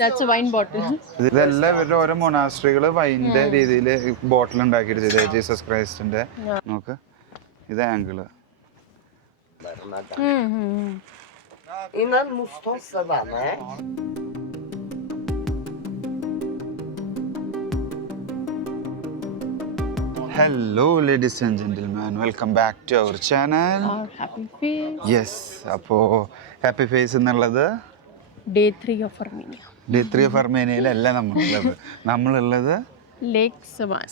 That's a wine bottle. ഇതെല്ലാം ഇവരുടെ ഓരോ മൊണാസ്ട്രികള് വൈൻ്റെ രീതിയിൽ ബോട്ടിൽ ഉണ്ടാക്കിയിട്ട് ചെയ്തത് ജീസസ് ക്രൈസ്റ്റിന്റെ. നോക്ക് ഇത് angle. Innan Mustafa var med. Hello ladies and gentlemen, welcome back to our channel. Happy face. Yes, അപ്പോൾ ഹാപ്പി ഫേസ് എന്നുള്ളത് Day 3 of Armenia. Day 3 of അർമേനിയയിലല്ല നമ്മളുള്ളത് Lake Sevan.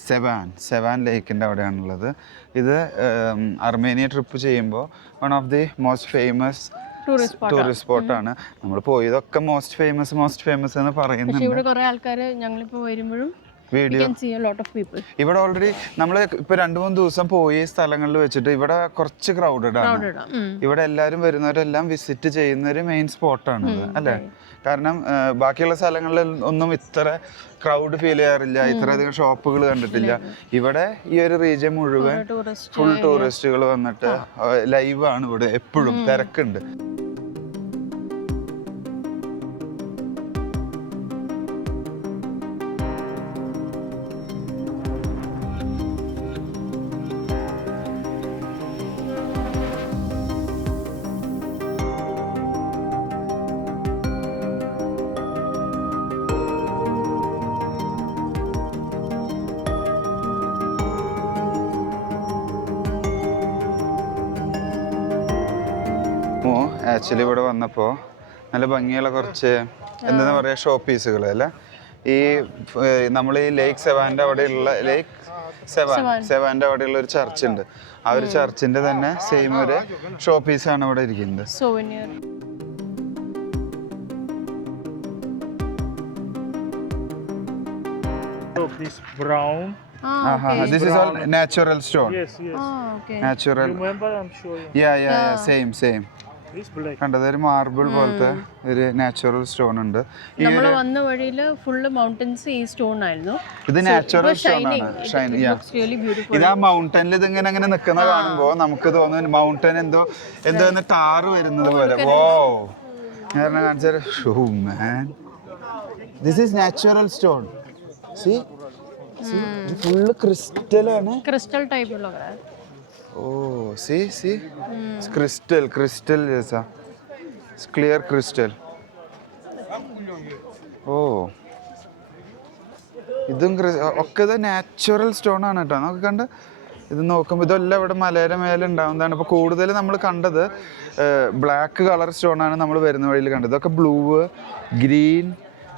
സെവാൻ ലേക്കിൻ്റെ അവിടെയാണുള്ളത്. ഇത് അർമേനിയ ട്രിപ്പ് ചെയ്യുമ്പോൾ one of the most famous tourist സ്പോട്ടാണ്. നമ്മൾ പോയതൊക്കെ മോസ്റ്റ് ഫേമസ് എന്ന് പറയുന്നുണ്ട്. ഇവിടെ കുറേ ആൾക്കാർ ഞങ്ങളിപ്പോൾ വരുമ്പോഴും വീഡിയോ ഇവിടെ ഓൾറെഡി നമ്മൾ ഇപ്പൊ 2-3 ദിവസം പോയി സ്ഥലങ്ങളിൽ വെച്ചിട്ട് ഇവിടെ കുറച്ച് ക്രൗഡഡ് ആണ്. ഇവിടെ എല്ലാവരും വരുന്നവരെല്ലാം വിസിറ്റ് ചെയ്യുന്ന ഒരു മെയിൻ സ്പോട്ടാണ് അല്ലേ? കാരണം ബാക്കിയുള്ള സ്ഥലങ്ങളിൽ ഒന്നും ഇത്ര ക്രൗഡ് ഫീൽ ചെയ്യാറില്ല, ഇത്രയധികം ഷോപ്പുകൾ കണ്ടിട്ടില്ല. ഇവിടെ ഈ ഒരു റീജിയൻ മുഴുവൻ ഫുൾ ടൂറിസ്റ്റുകൾ വന്നിട്ട് ലൈവാണ്. ഇവിടെ എപ്പോഴും തിരക്കുണ്ട്. ആക്ച്വലി ഇവിടെ വന്നപ്പോൾ നല്ല ഭംഗിയുള്ള കുറച്ച് എന്താ പറയുക ഷോ പീസുകൾ അല്ല, ഈ നമ്മൾ ഈ ലേക്ക് സെവാൻ്റെ അവിടെയുള്ള സെവാൻ്റെ അവിടെയുള്ള ഒരു ചർച്ച് ഉണ്ട്. ആ ഒരു ചർച്ചിന്റെ തന്നെ സെയിം ഒരു ഷോ പീസാണ് ഇവിടെ ഇരിക്കുന്നത്. This brown. This is all natural stone. Yes. Okay. Natural. Remember, I'm showing. Yeah. Same. This black. കണ്ടത് ഒരു മാർബിൾ പോലത്തെ ഒരു നാച്ചുറൽ സ്റ്റോൺ ഉണ്ട്. നമ്മൾ വന്ന വഴിയിൽ ഫുള്ള് മൗണ്ടൻസ് ഈ സ്റ്റോൺ ആയിരുന്നു. ഇത് നാച്ചുറൽ സ്റ്റോൺ ആണ്. ഇത് ആ മൗണ്ടനിൽ ഇതിങ്ങനെ അങ്ങനെ നിൽക്കുന്ന കാണുമ്പോൾ നമുക്ക് തോന്നുന്നു മൗണ്ടൻ എന്തോ ടാറ് വരുന്നത് പോലെ. വോ ഞാൻ കാണിച്ചാൽ this is natural stone. Full ക്രിസ്റ്റലാണ്. ക്രിസ്റ്റൽ ടൈപ്പ് ഉള്ള Oh, see. Crystal जैसा. Clear crystal. Oh. ഇതും ഒക്കെ ഇത് നാച്ചുറൽ സ്റ്റോൺ ആണ് കേട്ടോ. നമുക്ക് കണ്ട് ഇത് നോക്കുമ്പോൾ ഇതെല്ലാം ഇവിടെ മലയുടെ മേലെ ഉണ്ടാവുന്നതാണ്. ഇപ്പോൾ കൂടുതൽ നമ്മൾ കണ്ടത് ബ്ലാക്ക് കളർ സ്റ്റോൺ ആണ് നമ്മൾ വരുന്ന വഴിയിൽ കണ്ടത്. ഇതൊക്കെ ബ്ലൂ, ഗ്രീൻ,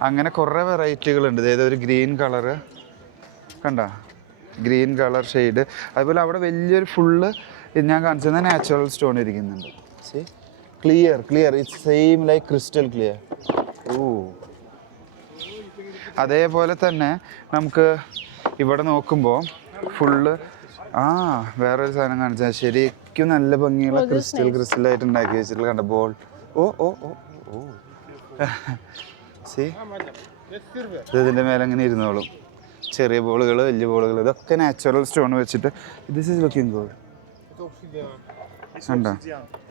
അങ്ങനെ കുറേ വെറൈറ്റികളുണ്ട്. അതായത് ഒരു ഗ്രീൻ കളറ് കണ്ട, ഗ്രീൻ കളർ ഷെയ്ഡ്. അതുപോലെ അവിടെ വലിയൊരു ഫുള്ള് ഞാൻ കാണിച്ചത് നാച്ചുറൽ സ്റ്റോൺ ഇരിക്കുന്നുണ്ട്. Clear it's same like crystal clear. അതേപോലെ തന്നെ നമുക്ക് ഇവിടെ നോക്കുമ്പോൾ ഫുള്ള് വേറൊരു സാധനം കാണിച്ചാൽ ശരിക്കും നല്ല ഭംഗിയുള്ള ക്രിസ്റ്റലായിട്ട് ഉണ്ടാക്കി വെച്ചിട്ടുള്ള കണ്ട ബോൾ. ഇതിൻ്റെ മേലെ അങ്ങനെ ഇരുന്നോളും. ചെറിയ ബോളുകൾ, വലിയ ബോളുകൾ, ഇതൊക്കെ നാച്ചുറൽ സ്റ്റോൺ വെച്ചിട്ട്. This is looking good. കണ്ടോ?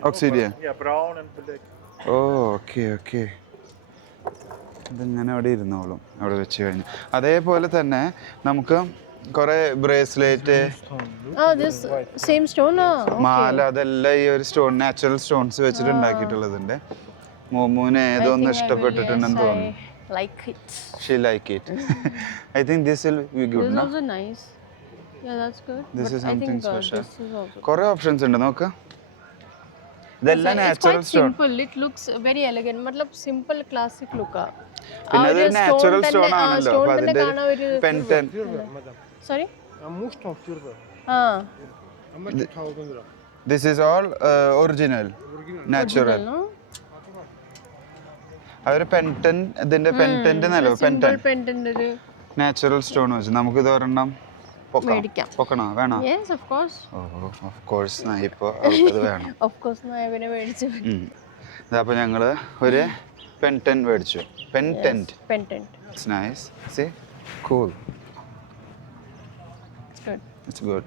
ഓക്സിഡിയൻ. ഓക്കെ. ഇതിങ്ങനെ അവിടെ ഇരുന്നോളും അവിടെ വെച്ച് കഴിഞ്ഞു. അതേപോലെ തന്നെ നമുക്ക് കുറെ ബ്രേസ്ലെറ്റ്, മാല, അതെല്ലാം ഈ ഒരു സ്റ്റോൺ നാച്ചുറൽ സ്റ്റോൺസ് വെച്ചിട്ട് ഉണ്ടാക്കിയിട്ടുള്ളതുണ്ട്. മോമൂന് ഏതൊന്നും ഇഷ്ടപ്പെട്ടിട്ടുണ്ടെന്ന് തോന്നുന്നു. She like it. I think this will be good. This is also nice. Yeah, that's good. This is something special. Kore options ഉണ്ട് നോക്ക്. ഇതെല്ലാം natural stone. Simple. It looks very elegant. मतलब simple classic look ആ. പിന്നെ ഇത് natural stone ആണല്ലോ. അപ്പോൾ അതിന്റെ പെൻഡൻ. Sorry? This is all original. Natural. അതൊരു ഇതിന്റെ പെൻഡന്റ് എന്നല്ലോ, പെൻഡന്റ് നാച്ചുറൽ സ്റ്റോൺ വെച്ച് നമുക്ക് ഇത് ഒരെണ്ണം പൊക്കണോ? വേണോ? ഓഫ് കോഴ്സ് ഇപ്പോൾ അത് വേണം. അപ്പോൾ ഞങ്ങള് ഒരു പെൻഡന്റ് മേടിച്ചു. Pendant. It's nice. See? Cool. It's good.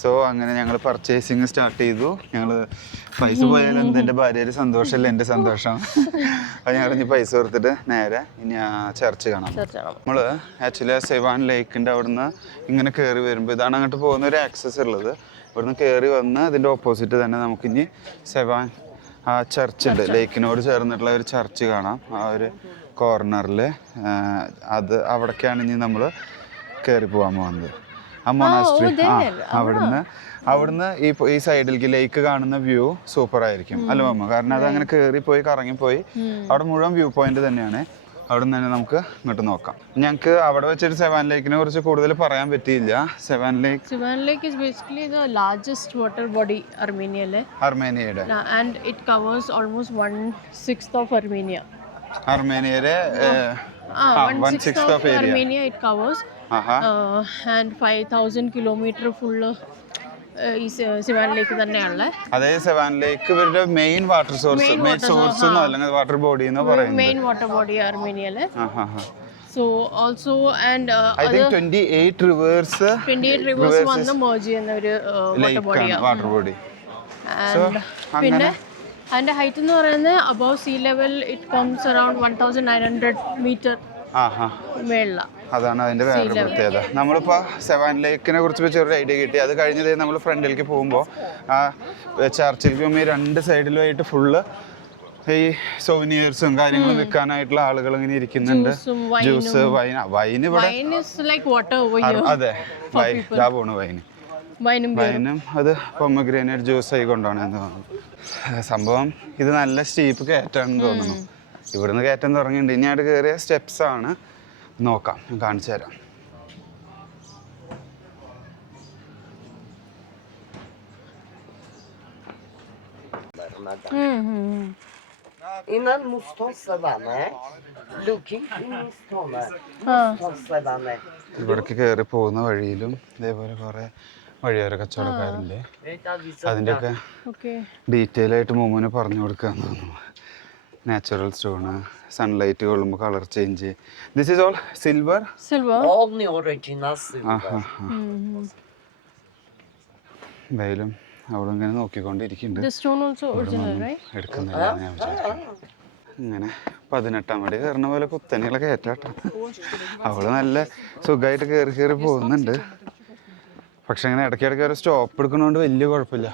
So അങ്ങനെ ഞങ്ങൾ പർച്ചേസിങ് സ്റ്റാർട്ട് ചെയ്തു. ഞങ്ങൾ പൈസ പോയാലും എൻ്റെ ഭാര്യയുടെ സന്തോഷമല്ല എൻ്റെ സന്തോഷം. അപ്പോൾ ഞങ്ങൾ ഇനി പൈസ കൊടുത്തിട്ട് നേരെ ഇനി ആ ചർച്ച് കാണാം. നമ്മൾ ആക്ച്വലി ആ സെവാൻ ലേക്കിൻ്റെ അവിടുന്ന് ഇങ്ങനെ കയറി വരുമ്പോൾ ഇതാണ് അങ്ങോട്ട് പോകുന്ന ഒരു ആക്സസ് ഉള്ളത്. ഇവിടുന്ന് കയറി വന്ന് അതിൻ്റെ ഓപ്പോസിറ്റ് തന്നെ നമുക്കിനി സെവാൻ ആ ചർച്ച് ഉണ്ട്, ലേക്കിനോട് ചേർന്നിട്ടുള്ള ഒരു ചർച്ച് കാണാം. ആ ഒരു കോർണറിൽ അത് അവിടേക്കാണ് ഇനി നമ്മൾ കയറി പോകാൻ പോകുന്നത്. ആ മൊണാസ്ട്രി അവിടുന്ന് ഈ സൈഡിലേക്ക് ലേക്ക് കാണുന്ന വ്യൂ സൂപ്പർ ആയിരിക്കും അല്ല മമ്മ? കാരണം അത് അങ്ങനെ കയറിപ്പോയി കറങ്ങിപ്പോയി അവിടെ മുഴുവൻ വ്യൂ പോയിന്റ് തന്നെയാണ്. അവിടെ നിന്ന് തന്നെ നമുക്ക് ഇങ്ങോട്ട് നോക്കാം. ഞങ്ങൾക്ക് അവിടെ വെച്ചൊരു സെവാൻ ലേക്കിനെ കുറിച്ച് കൂടുതൽ പറയാൻ പറ്റിയില്ല. സെവാൻ ലേക്ക് is basically the largest water body അർമേനിയയുടെ and it covers almost 1/6 of Armenia. അർമേനിയയുടെ 1/6 of Armenia it covers. And 5,000 kilometer full ഈ സെവാൻ ലേക്ക് തന്നെയാണ്. അതായത് സെവാൻ ലേക്ക് ഇവരുടെ മെയിൻ വാട്ടർ സോഴ്സ് അല്ലെങ്കിൽ വാട്ടർ ബോഡി എന്ന് പറയുന്നത്. മെയിൻ വാട്ടർ ബോഡി ആർമേനിയയിലെ. So also and I think 28 rivers വന്ന് merge ചെയ്യുന്ന ഒരു വാട്ടർ ബോഡി. പിന്നെ അതിന്റെ ഹൈറ്റ് എന്ന് പറയുന്നത് above sea level it comes around 1900 metre മേളിലാണ്. അതാണ് അതിൻ്റെ വേറെ പ്രത്യേകത. നമ്മളിപ്പോൾ സെവാൻ ലേക്കിനെ കുറിച്ച് ചെറിയൊരു ഐഡിയ കിട്ടി. അത് കഴിഞ്ഞതേ നമ്മൾ ഫ്രണ്ടിലേക്ക് പോകുമ്പോൾ ആ ചർച്ചിലേക്ക് പോകുമ്പോൾ ഈ രണ്ട് സൈഡിലുമായിട്ട് ഫുള്ള് ഈ സോവിനിയേഴ്സും കാര്യങ്ങളും വിൽക്കാനായിട്ടുള്ള ആളുകൾ ഇങ്ങനെ ഇരിക്കുന്നുണ്ട്. ജ്യൂസ്, വൈൻ ഇവിടെ അതെ ഇതാ പോണു വൈനും അത് പൊമഗ്രാനൈറ്റ് ജ്യൂസ് ആയി കൊണ്ടാണെന്ന് തോന്നുന്നു. സംഭവം ഇത് നല്ല സ്റ്റീപ്പ് കയറ്റാണെന്ന് തോന്നുന്നു. ഇവിടുന്ന് കയറ്റം തുടങ്ങിയിട്ടുണ്ട്. ഇനി അവിടെ കയറിയ സ്റ്റെപ്സ് ആണ്. നോക്കാം, കാണിച്ചു തരാം. Innan Mustosavane, looking in Mustosavane. ഇവിടേക്ക് കയറി പോകുന്ന വഴിയിലും ഇതേപോലെ കുറേ വഴിയോര കച്ചവടക്കാരുണ്ട്. അതിൻ്റെയൊക്കെ ഡീറ്റെയിൽ ആയിട്ട് മോമോന് പറഞ്ഞു കൊടുക്കാന്ന് തോന്നുന്നു. നാച്ചുറൽ സ്റ്റോണ്, സൺലൈറ്റ് കൊള്ളുമ്പോൾ colour change. This is all silver. All the original silver. എന്തായാലും അവിടെ ഇങ്ങനെ നോക്കിക്കൊണ്ടിരിക്കുന്നുണ്ട്. എടുക്കുന്നില്ല ഞാൻ വിചാരിക്കുന്നു. ഇങ്ങനെ 18-ാം പടി കയറുന്ന പോലെ കുത്തനെയുള്ള കയറ്റാട്ടോ. അവള് നല്ല സുഖമായിട്ട് കയറി പോകുന്നുണ്ട്. പക്ഷെ ഇങ്ങനെ ഇടയ്ക്കിടയ്ക്ക് ഒരു സ്റ്റോപ്പ് എടുക്കുന്നതുകൊണ്ട് വലിയ കുഴപ്പമില്ല.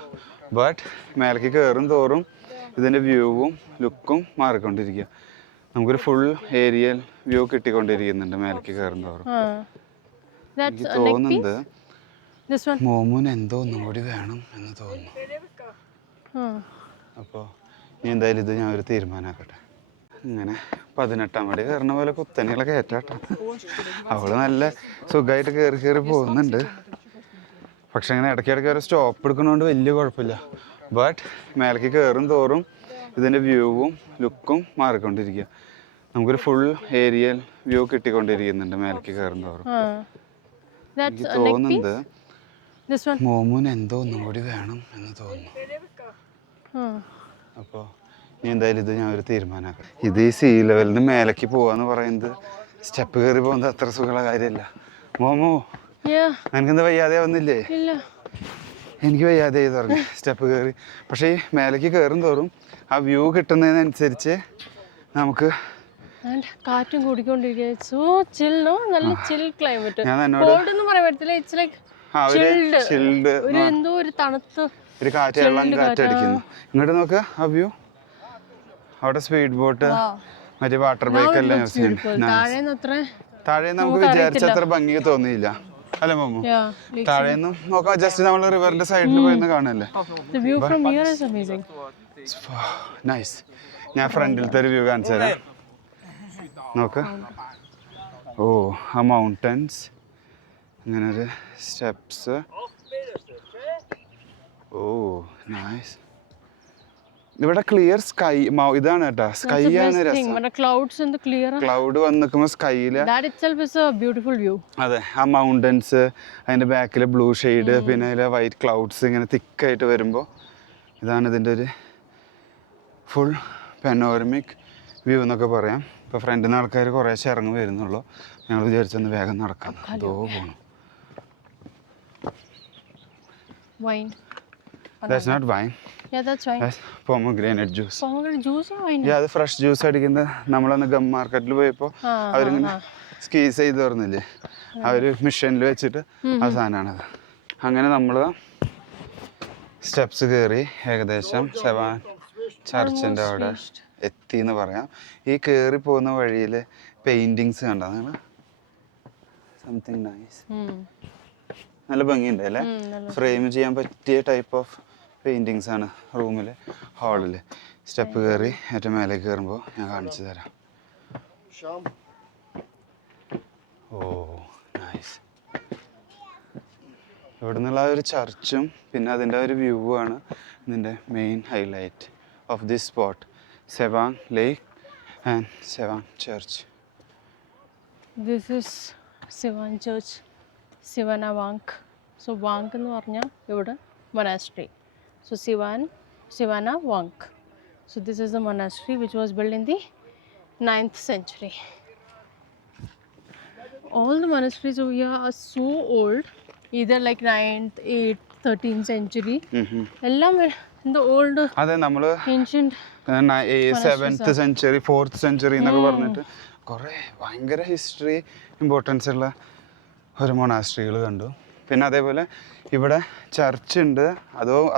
ബട്ട് മേലേക്ക് കയറും തോറും ഇതിൻ്റെ വ്യൂവും ലുക്കും മാറിക്കൊണ്ടിരിക്കുക. നമുക്കൊരു ഫുൾ ഏരിയൽ വ്യൂ കിട്ടിക്കൊണ്ടിരിക്കുന്നുണ്ട് മേലേക്ക് കയറും തോറും. എനിക്ക് തോന്നുന്നത് മോമോന് എന്തോ ഒന്നും കൂടി വേണം എന്ന് തോന്നുന്നു. അപ്പോൾ ഇനി എന്തായാലും ഇത് ഞാൻ ഒരു തീരുമാനമാക്കട്ടെ. ഇങ്ങനെ 18-ാം പടി കയറുന്ന പോലെ കുത്തനെയുള്ള കയറ്റാട്ടോ. അവള് നല്ല സുഖമായിട്ട് കയറി പോകുന്നുണ്ട്. പക്ഷെ ഇങ്ങനെ ഇടയ്ക്കിടയ്ക്ക് ഒരു സ്റ്റോപ്പ് എടുക്കുന്നതുകൊണ്ട് വലിയ കുഴപ്പമില്ല. ബട്ട് മേലേക്ക് കയറും തോറും ഇതിൻ്റെ വ്യൂവും ലുക്കും മാറിക്കൊണ്ടിരിക്കുക. നമുക്കൊരു ഫുൾ ഏരിയൽ വ്യൂ കിട്ടിക്കൊണ്ടിരിക്കുന്നുണ്ട് മേലേക്ക് കയറും തോറും. എനിക്ക് തോന്നുന്നത് മോമോന് എന്തോ ഒന്നും കൂടി വേണം എന്ന് തോന്നുന്നു. അപ്പോൾ ഇനി എന്തായാലും ഇത് ഞാൻ ഒരു തീരുമാനമാക്കാം. ഇത് ഈ സീ ലെവലിന് മേലേക്ക് പോവാന്ന് പറയുന്നത് സ്റ്റെപ്പ് കയറി പോകുന്നത് അത്ര സുഖമുള്ള കാര്യമല്ല. മോമോ എനിക്കെന്താ വയ്യാതെ വന്നില്ലേ? എനിക്ക് വയ്യാതെ തുടങ്ങി സ്റ്റെപ്പ് കയറി. പക്ഷേ ഈ മേലേക്ക് കയറും തോറും ആ വ്യൂ കിട്ടുന്നതിനനുസരിച്ച് നമുക്ക് കാറ്റും കൂടിക്കൊണ്ടിരിക്കുക. ഞാൻ എന്നോട് ഒരു കാറ്റടിക്കുന്നു. ഇങ്ങോട്ട് നോക്കുക ആ വ്യൂ. അവിടെ സ്പീഡ് ബോട്ട്, മറ്റേ വാട്ടർ ബൈക്ക് എല്ലാം യൂസ് ചെയ്യുന്നുണ്ട്. താഴെ നമുക്ക് വിചാരിച്ചത്ര ഭംഗി തോന്നിയില്ല അല്ലേ മമ്മു? താഴേന്നും നോക്കാം. ജസ്റ്റ് നമ്മൾ റിവറിന്റെ സൈഡിൽ പോയിന്ന് കാണല്ലേ. നൈസ്. ഞാൻ ഫ്രണ്ടിലത്തെ ഒരു വ്യൂ കാണിച്ചു തരാം. നോക്ക്. ഓ ആ മൗണ്ടൻസ്, ഇങ്ങനെ ഒരു സ്റ്റെപ്സ്. ഓ നൈസ്. ഇവിടെ ക്ലിയർ സ്കൈ. ഇതാണ് കേട്ടോ സ്കൈ ആണ് രസം. ക്ലൗഡ് വന്ന് നിൽക്കുമ്പോൾ സ്കൈയില് അതെ ആ മൗണ്ടൻസ്, അതിന്റെ ബാക്കിലെ ബ്ലൂ ഷെയ്ഡ്, പിന്നെ അതിലെ വൈറ്റ് ക്ലൗഡ്സ് ഇങ്ങനെ തിക്കായിട്ട് വരുമ്പോൾ ഇതാണ് ഇതിൻ്റെ ഒരു ഫുൾ പെനോരമിക് വ്യൂ എന്നൊക്കെ പറയാം. ഇപ്പോൾ ഫ്രണ്ടിൽ നിന്ന് ആൾക്കാർ കുറേശ്ശെ ഇറങ്ങി വരുന്നുള്ളൂ. ഞങ്ങൾ വിചാരിച്ചൊന്ന് വേഗം നടക്കാം. അതോ പോകണം. wine. That's not wine. Yeah, that's wine. That's pomegranate juice. Pomegranate juice or wine? അത് ഫ്രഷ് ജ്യൂസ് അടിക്കുന്നത് നമ്മളന്ന് ഗം മാർക്കറ്റിൽ പോയപ്പോൾ അവരിങ്ങനെ സ്ക്വീസ് ചെയ്ത് തുറന്നില്ലേ, അവർ മിഷനിൽ വെച്ചിട്ട് ആ സാധനമാണത്. അങ്ങനെ നമ്മൾ സ്റ്റെപ്സ് കയറി ഏകദേശം സെവാൻ ചർച്ചിൻ്റെ അവിടെ എത്തി എന്ന് പറയാം. ഈ കയറി പോകുന്ന വഴിയിൽ പെയിൻറ്റിങ്സ് കണ്ടോ നിങ്ങൾ? Something nice. നല്ല ഭംഗിയുണ്ട് അല്ലേ? ഫ്രെയിം ചെയ്യാൻ പറ്റിയ ടൈപ്പ് ഓഫ് പെയിൻറ്റിങ്സ് ആണ് റൂമിൽ, ഹാളിൽ. സ്റ്റെപ്പ് കയറി ഏറ്റവും മേലേക്ക് കയറുമ്പോൾ ഞാൻ കാണിച്ചു തരാം. ഓ നൈസ്. ഇവിടെ നിന്നുള്ള ഒരു ചർച്ചും പിന്നെ അതിൻ്റെ ഒരു വ്യൂ ആണ് ഇതിൻ്റെ main highlight of this spot. Sevan lake and Sevan church. This is Sivan Church, Sivana Vank. So Vank എന്ന് പറഞ്ഞാൽ ഇവിടെ monastery. So Sivana Vank. So this is the monastery which was built in the 9th century. All the monasteries over here are so old, either like 9th, 8th, 13th century. എല്ലാം in the old അതെ, നമ്മൾ ancient 7th century 4th century എന്നൊക്കെ പറഞ്ഞിട്ട് കുറേ ഭയങ്കര history importance ഉള്ള ഒരു മൊണാസ്ട്രികൾ കണ്ടു. പിന്നെ അതേപോലെ ഇവിടെ ചർച്ച് ഉണ്ട്.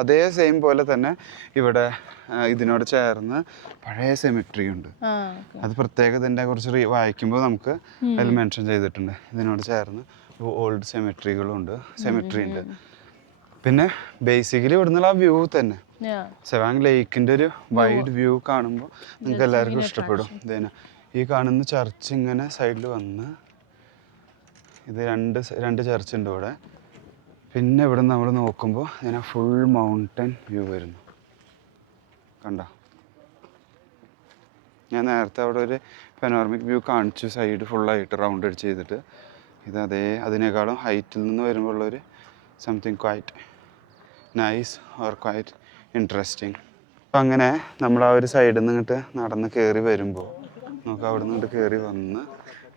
അതേ സെയിം പോലെ തന്നെ ഇവിടെ ഇതിനോട് ചേർന്ന് പഴയ സെമിട്രി ഉണ്ട്. അത് പ്രത്യേകതൻ്റെ കുറിച്ച് വായിക്കുമ്പോൾ നമുക്ക് അതിൽ മെൻഷൻ ചെയ്തിട്ടുണ്ട്. ഇതിനോട് ചേർന്ന് ഓൾഡ് സെമിട്രികളുണ്ട്, സെമിട്രി ഉണ്ട്. പിന്നെ ബേസിക്കലി ഇവിടെ നിന്നുള്ള ആ വ്യൂ തന്നെ സെവാങ് ലേക്കിൻ്റെ ഒരു വൈഡ് വ്യൂ കാണുമ്പോൾ നിങ്ങൾക്ക് എല്ലാവർക്കും ഇഷ്ടപ്പെടും. ഇതിന് ഈ കാണുന്ന ചർച്ച് ഇങ്ങനെ സൈഡിൽ വന്ന് ഇത് രണ്ട് ചർച്ച് ഉണ്ട് ഇവിടെ. പിന്നെ ഇവിടെ നമ്മൾ നോക്കുമ്പോൾ ഇതിനെ ഫുൾ മൗണ്ടൻ വ്യൂ വരുന്നു. കണ്ടോ? ഞാൻ നേരത്തെ അവിടെ ഒരു പെനോർമിക് വ്യൂ കാണിച്ചു, സൈഡ് ഫുള്ളായിട്ട് റൗണ്ട് അടിച്ച് ചെയ്തിട്ട്. ഇത് അതിനേക്കാളും ഹൈറ്റിൽ നിന്ന് വരുമ്പോൾ ഉള്ളൊരു something quite nice or quite interesting. അപ്പം അങ്ങനെ നമ്മൾ ആ ഒരു സൈഡിൽ നിന്ന് ഇങ്ങോട്ട് നടന്ന് കയറി വരുമ്പോൾ നമുക്ക് അവിടെ നിന്ന് കയറി വന്ന്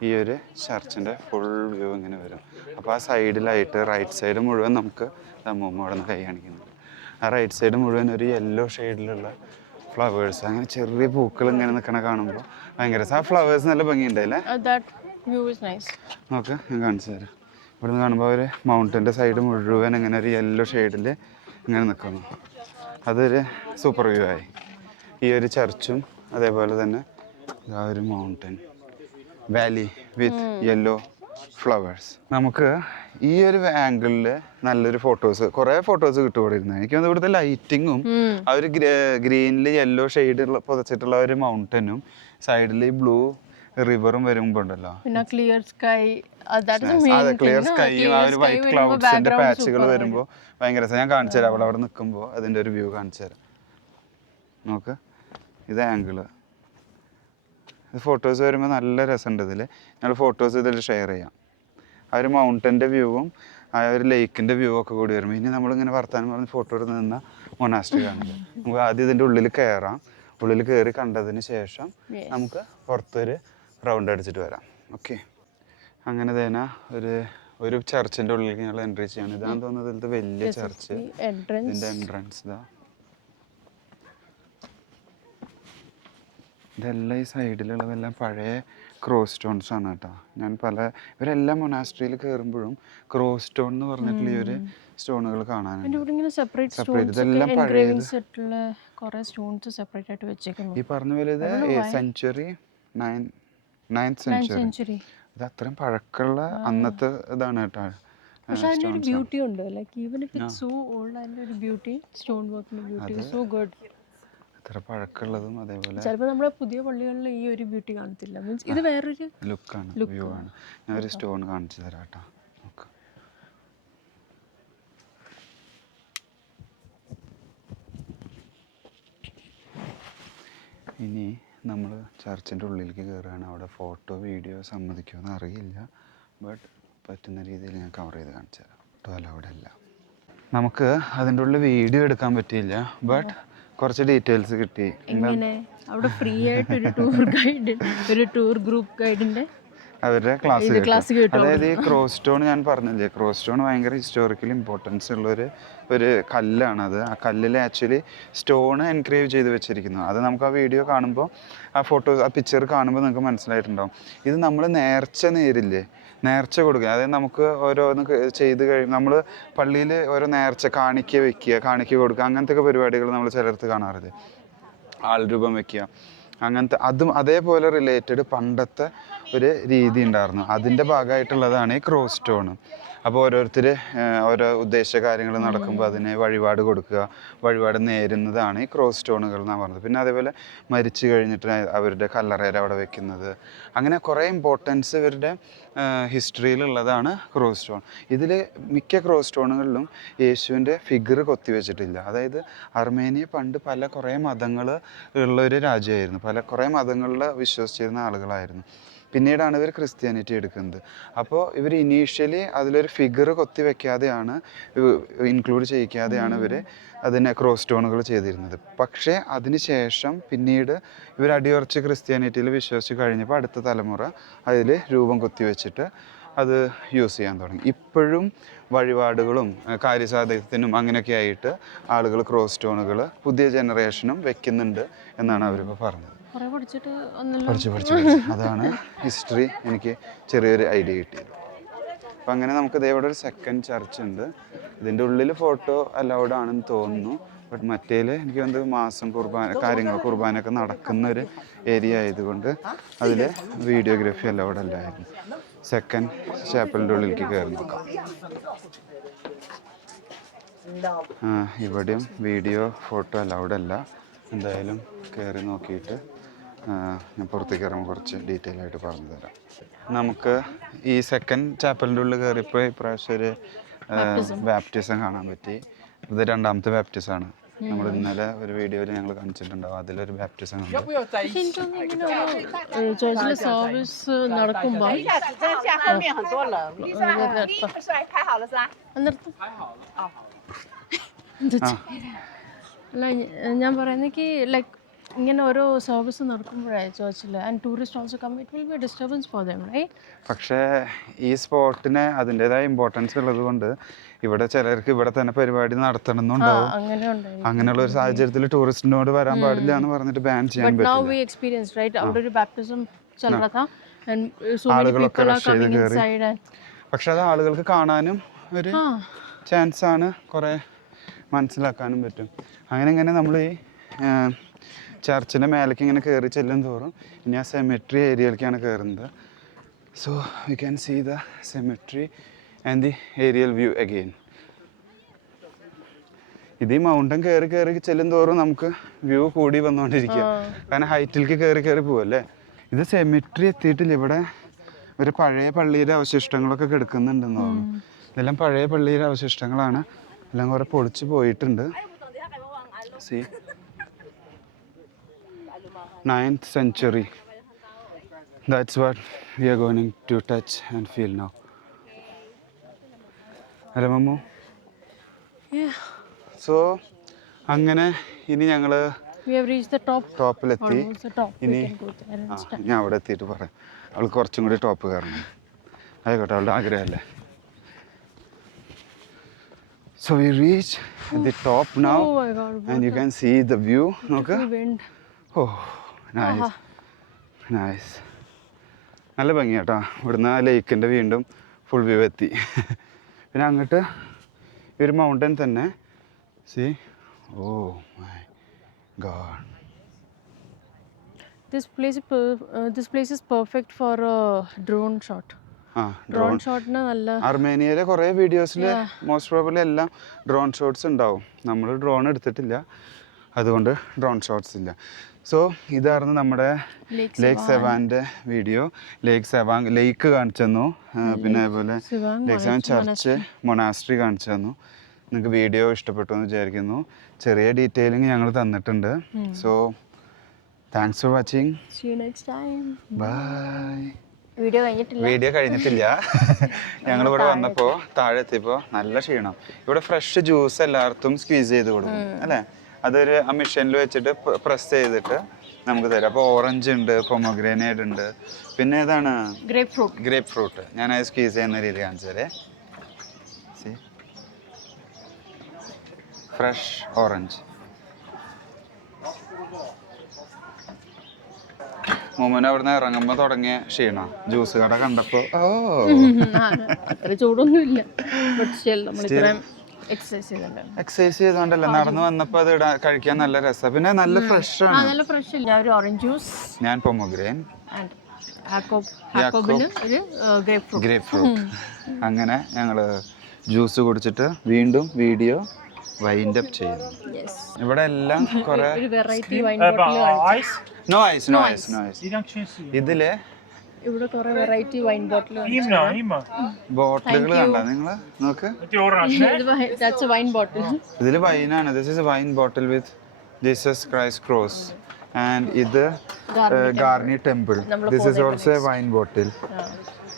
ഈ ഒരു ചർച്ചിൻ്റെ ഫുൾ വ്യൂ ഇങ്ങനെ വരും. അപ്പോൾ ആ സൈഡിലായിട്ട് റൈറ്റ് സൈഡ് മുഴുവൻ നമുക്ക് അമ്മൂമ്മ അവിടെ നിന്ന് കൈ കാണിക്കുന്നുണ്ട്. ആ റൈറ്റ് സൈഡ് മുഴുവൻ ഒരു യെല്ലോ ഷെയ്ഡിലുള്ള ഫ്ലവേഴ്സ്, അങ്ങനെ ചെറിയ പൂക്കൾ ഇങ്ങനെ നിൽക്കണ കാണുമ്പോൾ ഭയങ്കര ആ ഫ്ലവേഴ്സ് നല്ല ഭംഗിയുണ്ടല്ലേ? നോക്ക്, ഞാൻ കാണിച്ചു തരാം. ഇവിടെ നിന്ന് കാണുമ്പോൾ ഒരു മൗണ്ടൻ്റെ സൈഡ് മുഴുവൻ ഇങ്ങനെ ഒരു യെല്ലോ ഷെയ്ഡിൽ ഇങ്ങനെ നിൽക്കുന്നു. അതൊരു സൂപ്പർ വ്യൂ ആയി. ഈ ഒരു ചർച്ചും അതേപോലെ തന്നെ ആ ഒരു മൗണ്ടൻ വാലി വിത്ത് യെല്ലോ ഫ്ലവേഴ്സ്. നമുക്ക് ഈ ഒരു ആംഗിളിൽ നല്ലൊരു കുറേ ഫോട്ടോസ് കിട്ടുകൊണ്ടിരുന്നത്. എനിക്ക് തോന്നുന്നു ഇവിടുത്തെ ലൈറ്റിങ്ങും ആ ഒരു ഗ്രീനിൽ യെല്ലോ ഷെയ്ഡ് പുതച്ചിട്ടുള്ള ഒരു മൗണ്ടനും സൈഡിൽ ഈ ബ്ലൂ റിവറും വരുമ്പോൾ ഉണ്ടല്ലോ, ക്ലിയർ സ്കൈ, ക്ലിയർ സ്കൈയും ആ ഒരു വൈറ്റ് ക്ലൗഡ്സിന്റെ പാച്ചുകൾ വരുമ്പോൾ ഭയങ്കര രസം. ഞാൻ കാണിച്ചു തരാം. അവിടെ നിൽക്കുമ്പോൾ അതിൻ്റെ ഒരു വ്യൂ കാണിച്ചു തരാം. നോക്ക്, ഇത് ആംഗിള്. ഇത് ഫോട്ടോസ് വരുമ്പോൾ നല്ല രസമുണ്ട്. ഇതിൽ ഞങ്ങൾ ഫോട്ടോസ് ഇതിൽ ഷെയർ ചെയ്യാം. ആ ഒരു മൗണ്ടൻ്റെ വ്യൂവും ആ ഒരു ലേക്കിൻ്റെ വ്യൂ ഒക്കെ കൂടി വരുമ്പോൾ ഇനി നമ്മളിങ്ങനെ വർത്താനം പറഞ്ഞ് ഫോട്ടോ എടുത്ത് നിന്ന മൊനാസ്ട്രി കാണില്ല. നമുക്ക് ആദ്യം ഇതിൻ്റെ ഉള്ളിൽ കയറാം. ഉള്ളിൽ കയറി കണ്ടതിന് ശേഷം നമുക്ക് പുറത്തൊരു റൗണ്ട് അടിച്ചിട്ട് വരാം. ഓക്കെ, അങ്ങനെ തന്നെ ഒരു ചർച്ചിൻ്റെ ഉള്ളിലേക്ക് ഞങ്ങൾ എൻട്രി ചെയ്യണം. ഇതാണെന്ന് തോന്നുന്നത് ഇതിലത്തെ വലിയ ചർച്ച്. ഇതിൻ്റെ എൻട്രൻസ് ഇതാ. ഇതെല്ലാം ഈ സൈഡിലുള്ളതെല്ലാം പഴയ ക്രോസ് സ്റ്റോൺസ് ആണ് കേട്ടോ. ഇവരെല്ലാം മൊനാസ്ട്രിയിൽ കയറുമ്പോഴും ക്രോസ് സ്റ്റോൺ എന്ന് പറഞ്ഞിട്ടുള്ള ഈ ഒരു സ്റ്റോണുകൾ കാണാനുണ്ട്. ഇതെല്ലാം പഴയത്. ഈ പറഞ്ഞ പോലെ ഇത് സെഞ്ചുറി 9th സെഞ്ചുറി. ഇത് അത്രയും പഴക്കമുള്ള അന്നത്തെ ഇതാണ് കേട്ടോ. പക്ഷെ അതിൻ്റെ ഒരു ബ്യൂട്ടി ഉണ്ട്. Like even if it's so old, അതിൻ്റെ ഒരു ബ്യൂട്ടി, സ്റ്റോൺ വർക്കിന്റെ ബ്യൂട്ടി ഈസ് സോ ഗുഡ്. അത്ര പഴക്കമുള്ളതും അതേപോലെ ചിലപ്പോൾ നമ്മുടെ പുതിയ പള്ളികളിൽ ഈ ഒരു ബ്യൂട്ടി കാണത്തില്ല. മീൻസ് ഇത് വേറൊരു ലുക്കാണ്, വ്യൂ ആണ്. ഞാൻ ഒരു സ്റ്റോൺ കാണിച്ചു തരാം കേട്ടോ. നോക്ക്, ഇനി നമ്മൾ ചർച്ചിൻ്റെ ഉള്ളിലേക്ക് കയറുകയാണ്. അവിടെ ഫോട്ടോ വീഡിയോ സമ്മതിക്കുമെന്ന് അറിയില്ല, ബട്ട് പറ്റുന്ന രീതിയിൽ ഞാൻ കവർ ചെയ്ത് കാണിച്ചു തരാം കേട്ടോ. അല്ല, അവിടെ അല്ല, നമുക്ക് അതിൻ്റെ ഉള്ളിൽ വീഡിയോ എടുക്കാൻ പറ്റിയില്ല, ബട്ട് കുറച്ച് ഡീറ്റെയിൽസ് കിട്ടി. അവിടെ ഫ്രീ ആയിട്ട് ഒരു ടൂർ ഗ്രൂപ്പ് ഗൈഡിൻ്റെ അവരുടെ ക്ലാസ് ക്ലാസ് കേട്ടു. അതായത് ഈ ക്രോസ് സ്റ്റോൺ ഞാൻ പറഞ്ഞില്ലേ, ക്രോസ് സ്റ്റോൺ ഭയങ്കര ഹിസ്റ്റോറിക്കൽ ഇമ്പോർട്ടൻസ് ഒരു കല്ലാണത്. ആ കല്ലിൽ ആക്ച്വലി സ്റ്റോൺ എൻഗ്രേവ് ചെയ്ത് വെച്ചിരിക്കുന്നു. അത് നമുക്ക് ആ വീഡിയോ കാണുമ്പോൾ, ആ ഫോട്ടോസ്, ആ പിക്ചർ കാണുമ്പോൾ നിങ്ങൾക്ക് മനസ്സിലായിട്ടുണ്ടാവും. ഇത് നമ്മൾ നേരില്ലേ, നേർച്ച കൊടുക്കുക. അതായത് നമുക്ക് ഓരോന്ന് ചെയ്ത് കഴിയും, നമ്മൾ പള്ളിയിൽ ഓരോ നേർച്ച കാണിക്ക കൊടുക്കുക, അങ്ങനത്തെ ഒക്കെ പരിപാടികൾ നമ്മൾ ചിലർക്ക് കാണാറില്ലേ, ആൾ രൂപം വെക്കുക, അങ്ങനത്തെ. അതും അതേപോലെ റിലേറ്റഡ് പണ്ടത്തെ ഒരു രീതി ഉണ്ടായിരുന്നു. അതിൻ്റെ ഭാഗമായിട്ടുള്ളതാണ് ഈ ക്രോസ് സ്റ്റോൺ. അപ്പോൾ ഓരോരുത്തർ ഓരോ ഉദ്ദേശ കാര്യങ്ങൾ നടക്കുമ്പോൾ അതിന് വഴിപാട് കൊടുക്കുക, വഴിപാട് നേരുന്നതാണ് ഈ ക്രോസ് സ്റ്റോണുകൾ എന്നാണ് പറഞ്ഞത്. പിന്നെ അതേപോലെ മരിച്ചു കഴിഞ്ഞിട്ട് അവരുടെ കല്ലറയിൽ അവിടെ വെക്കുന്നത്, അങ്ങനെ കുറേ ഇമ്പോർട്ടൻസ് ഇവരുടെ ഹിസ്റ്ററിയിലുള്ളതാണ് ക്രോസ് സ്റ്റോൺ. ഇതിൽ മിക്ക ക്രോസ് സ്റ്റോണുകളിലും യേശുവിൻ്റെ ഫിഗർ കൊത്തിവെച്ചിട്ടില്ല. അതായത് അർമേനിയ പണ്ട് കുറേ മതങ്ങൾ ഉള്ളൊരു രാജ്യമായിരുന്നു, കുറേ മതങ്ങളിൽ വിശ്വസിച്ചിരുന്ന ആളുകളായിരുന്നു. പിന്നീടാണ് ഇവർ ക്രിസ്ത്യാനിറ്റി എടുക്കുന്നത്. അപ്പോൾ ഇവർ ഇനീഷ്യലി അതിലൊരു ഫിഗർ കൊത്തി വെക്കാതെയാണ്, ഇൻക്ലൂഡ് ചെയ്യിക്കാതെയാണ് ഇവർ അതിനെ ക്രോസ് സ്റ്റോണുകൾ ചെയ്തിരുന്നത്. പക്ഷേ അതിന് ശേഷം പിന്നീട് ഇവർ അടിയുറച്ച് ക്രിസ്ത്യാനിറ്റിയിൽ വിശ്വസിച്ച് കഴിഞ്ഞപ്പോൾ അടുത്ത തലമുറ അതിൽ രൂപം കൊത്തിവെച്ചിട്ട് അത് യൂസ് ചെയ്യാൻ തുടങ്ങി. ഇപ്പോഴും വഴിപാടുകളും കാര്യസാധ്യത്തിനും അങ്ങനെയൊക്കെ ആയിട്ട് ആളുകൾ ക്രോസ് സ്റ്റോണുകൾ പുതിയ ജനറേഷനും വെക്കുന്നുണ്ട് എന്നാണ് അവരിപ്പോൾ പറഞ്ഞത്. പഠിച്ചു അതാണ് ഹിസ്റ്ററി എനിക്ക് ചെറിയൊരു ഐഡിയ കിട്ടിയത്. അപ്പം അങ്ങനെ നമുക്ക് ഇവിടെ ഒരു സെക്കൻഡ് ചർച്ച് ഉണ്ട്. ഇതിൻ്റെ ഉള്ളിൽ ഫോട്ടോ അലൗഡ് ആണെന്ന് തോന്നുന്നു. ബട്ട് മറ്റേൽ എനിക്ക് വന്ന് മാസം കുർബാനയൊക്കെ നടക്കുന്ന ഒരു ഏരിയ ആയതുകൊണ്ട് അതിൽ വീഡിയോഗ്രാഫി അലൗഡ് അല്ലായിരുന്നു. സെക്കൻഡ് ചാപ്പലിൻ്റെ ഉള്ളിലേക്ക് കയറി നോക്കാം. ഇവിടെയും വീഡിയോ ഫോട്ടോ അലൗഡ് അല്ല. എന്തായാലും കയറി നോക്കിയിട്ട് ഞാൻ പുറത്തേക്ക് ഇറങ്ങുമ്പോൾ കുറച്ച് ഡീറ്റെയിൽ ആയിട്ട് പറഞ്ഞു തരാം. നമുക്ക് ഈ സെക്കൻഡ് ചാപ്പലിൻ്റെ ഉള്ളിൽ കയറിയപ്പോൾ ഇപ്രാവശ്യം ഒരു ബാപ്റ്റിസം കാണാൻ പറ്റി. ഇത് രണ്ടാമത്തെ ബാപ്റ്റിസമാണ്. നമ്മൾ ഇന്നലെ ഒരു വീഡിയോയിൽ ഞങ്ങൾ കാണിച്ചിട്ടുണ്ടാവും, അതിലൊരു ബാപ്റ്റിസം കണ്ടു. സർവീസ് നടക്കുമ്പോൾ അല്ല, ഞാൻ പറയുന്നത് ലൈക്ക് ഇങ്ങനെ ഓരോ സർവീസ് നടക്കുമ്പോഴേ ചേർച്ചിൽ and tourist also come, it will be a disturbance for them, right? പക്ഷേ ഈ സ്പോട്ടിന് അതിൻ്റെതായ ഇമ്പോർട്ടൻസ് ഉള്ളത് കൊണ്ട് ഇവിടെ ചിലർക്ക് ഇവിടെ തന്നെ പരിപാടി നടത്തണമെന്നുണ്ടാവും. അങ്ങനെയുള്ള ഒരു സാഹചര്യത്തിൽ ടൂറിസ്റ്റിനോട് വരാൻ പാടില്ല എന്ന് പറഞ്ഞിട്ട് ബാൻ ചെയ്യാൻ പറ്റില്ല. ആളുകളൊക്കെ റഷ് ചെയ്ത് കയറി. പക്ഷെ അത് ആളുകൾക്ക് കാണാനും ഒരു ചാൻസ് ആണ്, കുറേ മനസ്സിലാക്കാനും പറ്റും. അങ്ങനെ നമ്മൾ ഈ ചർച്ചിൻ്റെ മേലേക്ക് ഇങ്ങനെ കയറി ചെല്ലും തോറും ഇനി ആ സെമിട്രി ഏരിയയിലേക്കാണ് കയറുന്നത്. So we can see the cemetery and the aerial view again. ഇത് ഈ മൗണ്ടൻ കയറി ചെല്ലും തോറും നമുക്ക് വ്യൂ കൂടി വന്നുകൊണ്ടിരിക്കുക, കാരണം ഹൈറ്റിലേക്ക് കയറി പോവല്ലേ. ഇത് സെമിട്രി എത്തിയിട്ടില്ല. ഇവിടെ ഒരു പഴയ പള്ളിയുടെ അവശിഷ്ടങ്ങളൊക്കെ കിടക്കുന്നുണ്ടെന്ന് തോന്നുന്നു. ഇതെല്ലാം പഴയ പള്ളിയുടെ അവശിഷ്ടങ്ങളാണ്, എല്ലാം കുറെ പൊളിച്ച് പോയിട്ടുണ്ട്. C 9th century. That's what we are going to touch and feel now. അല്ലേ മമ്മു? സോ അങ്ങനെ ഇനി ഞങ്ങൾ ടോപ്പിലെത്തി. ഇനി ഞാൻ അവിടെ എത്തിയിട്ട് പറയാം. അവൾക്ക് കുറച്ചും കൂടി ടോപ്പ് കയറണം. ആയിക്കോട്ടെ, അവളുടെ ആഗ്രഹമല്ലേ. So we reach the top now. Oh my God, and you can see the view. നോക്ക്. Oh, nice. നല്ല ഭംഗി കേട്ടോ. ഇവിടുന്ന് ആ ലേക്കിൻ്റെ വീണ്ടും ഫുൾ വ്യൂ എത്തി. പിന്നെ അങ്ങോട്ട് ഒരു മൗണ്ടൻ തന്നെ. See, oh my God. This place is perfect for a drone shot. Drone ഷോട്ടിന് നല്ല. അർമേനിയയിലെ കുറേ വീഡിയോസിൽ മോസ്റ്റ് പ്രോബബ്ലി എല്ലാം ഡ്രോൺ ഷോട്ട്സ് ഉണ്ടാവും. നമ്മൾ ഡ്രോൺ എടുത്തിട്ടില്ല, അതുകൊണ്ട് ഡ്രോൺ ഷോട്ട്സ് ഇല്ല. സോ ഇതായിരുന്നു നമ്മുടെ ലേക്ക് സെവാൻ്റെ വീഡിയോ. ലേക്ക് കാണിച്ചു തന്നു, പിന്നെ അതുപോലെ ലേക്ക് സെവാൻ ചർച്ച്, മൊണാസ്ട്രി കാണിച്ചു തന്നു. നിങ്ങൾക്ക് വീഡിയോ ഇഷ്ടപ്പെട്ടു എന്ന് വിചാരിക്കുന്നു. ചെറിയ ഡീറ്റെയിലിംഗ് ഞങ്ങൾ തന്നിട്ടുണ്ട്. So thanks for watching. Bye. Video കഴിഞ്ഞിട്ടില്ല. ഞങ്ങളിവിടെ വന്നപ്പോൾ താഴെ എത്തിയപ്പോൾ നല്ല ക്ഷീണം. ഇവിടെ ഫ്രഷ് ജ്യൂസ് എല്ലാവർക്കും സ്ക്വീസ് ചെയ്ത് കൊടുക്കും അല്ലേ. അതൊരു ആ മെഷീനിൽ വെച്ചിട്ട് പ്രസ് ചെയ്തിട്ട് നമുക്ക് തരാം. അപ്പോൾ ഓറഞ്ച് ഉണ്ട്, പൊമോഗ്രാനേറ്റ് ഉണ്ട്, പിന്നെ ഏതാണ് ഗ്രേപ്പ് ഫ്രൂട്ട്. Grape fruit. ഞാൻ അത് സ്ക്വീസ് ചെയ്യുന്ന രീതി കാണിച്ചു തരേ. Fresh orange. മോമന് അവിടുന്ന് ഇറങ്ങുമ്പോൾ തുടങ്ങിയ ക്ഷീണം ജ്യൂസ് കട കണ്ടപ്പോൾ. അത്ര ചൂടൊന്നുമില്ല. ബട്ട് സ്റ്റിൽ നമ്മൾ ഇത്രയും എക്സസൈസ് ചെയ്തോണ്ടല്ലേ നടന്നു വന്നപ്പോൾ അത് കഴിക്കാൻ നല്ല രസമാണ്. പിന്നെ നല്ല ഫ്രഷ് ആണ്. നല്ല ഫ്രഷ്. ഞാൻ ഒരു ഓറഞ്ച് ജ്യൂസ്, ഞാൻ പൊമോഗ്രാൻ, ഗ്രേപ്പ് ഫ്രൂട്ട്. അങ്ങനെ ഞങ്ങള് ജ്യൂസ് കുടിച്ചിട്ട് വീണ്ടും വീഡിയോ വൈൻഡ് അപ്പ് ചെയ്യുന്നു. ഇവിടെ എല്ലാം കുറെ Ice? No ice, no ice, no ice. ഇതില് ഇവിടെ കുറെ വെറൈറ്റി വൈൻ ബോട്ടിൽ ബോട്ടിലുകൾ കണ്ട നിങ്ങള് നോക്ക്. Wine bottle. ഇതില് വൈനാണ്. This is wine bottle with Jesus Christ cross. And ഇത് Garni temple. This is also a wine bottle.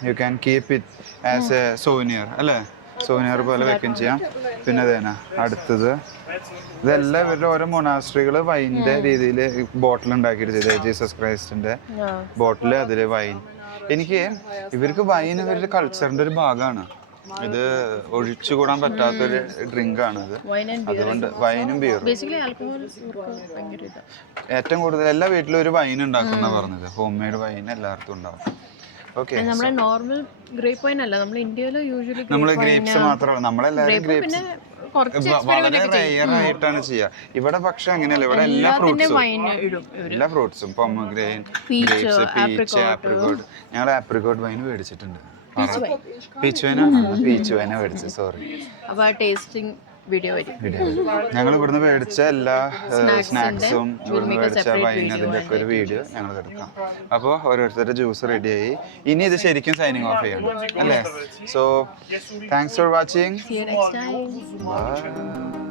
You can keep it as a souvenir അല്ലേ? സോനിയർ പോലെ വെക്കുകയും ചെയ്യാം. പിന്നെ അതേനാ അടുത്തത്. ഇതെല്ലാം ഇവരുടെ ഓരോ മൊണാസ്ട്രികൾ വൈൻ്റെ രീതിയിൽ ബോട്ടിൽ ഉണ്ടാക്കിയിട്ട് ചെയ്തത്. ജീസസ് ക്രൈസ്റ്റിന്റെ ബോട്ടിൽ, അതില് വൈൻ. എനിക്ക് ഇവർക്ക് വൈൻ ഇവരുടെ കൾച്ചറിന്റെ ഒരു ഭാഗമാണ്. ഇത് ഒഴിച്ചുകൂടാൻ പറ്റാത്തൊരു ഡ്രിങ്ക് ആണ് ഇത്. അതുകൊണ്ട് വൈനും ബിയറും ഏറ്റവും കൂടുതൽ എല്ലാ വീട്ടിലും ഒരു വൈൻ ഉണ്ടാക്കുന്ന പറഞ്ഞത്. ഹോം മെയ്ഡ് വൈൻ എല്ലായിടത്തും ഉണ്ടാവും. ഓക്കെ, നമ്മുടെ നോർമൽ ഗ്രേപ്പ് വൈൻ അല്ല. നമ്മൾ ഇന്ത്യയിൽ യൂഷ്വലി നമ്മള് ഗ്രേപ്സ് മാത്രമല്ല, നമ്മളെല്ലാവരും ഗ്രേപ്സ് വളരെ റെയർ ആയിട്ടാണ് ചെയ്യുക. ഇവിടെ പക്ഷെ അങ്ങനെയല്ല. ഇവിടെ എല്ലാ ഫ്രൂട്ട്സും പൊമോഗ്രാൻ, ഗ്രേപ്സ്, പീച്ച്, ആപ്രിക്കോട്ട്. ഞങ്ങൾ ആപ്രിക്കോട്ട് വൈൻ മേടിച്ചിട്ടുണ്ട്. പീച്ച് വൈന മേടിച്ചു. സോറി. അപ്പോൾ ടേസ്റ്റിംഗ് വീഡിയോ വരും. ഞങ്ങൾ ഇവിടുന്ന് മേടിച്ച എല്ലാ സ്നാക്സും ഇവിടുന്ന് മേടിച്ച വൈൻ അതിൻ്റെ ഒക്കെ ഒരു വീഡിയോ ഞങ്ങൾ എടുക്കാം. അപ്പോൾ ഓരോരുത്തരുടെ ജ്യൂസ് റെഡിയായി. ഇനി ഇത് ശരിക്കും സൈനിങ് ഓഫ് ചെയ്യണം അല്ലേ? So thanks for watching. See you next time. Bye.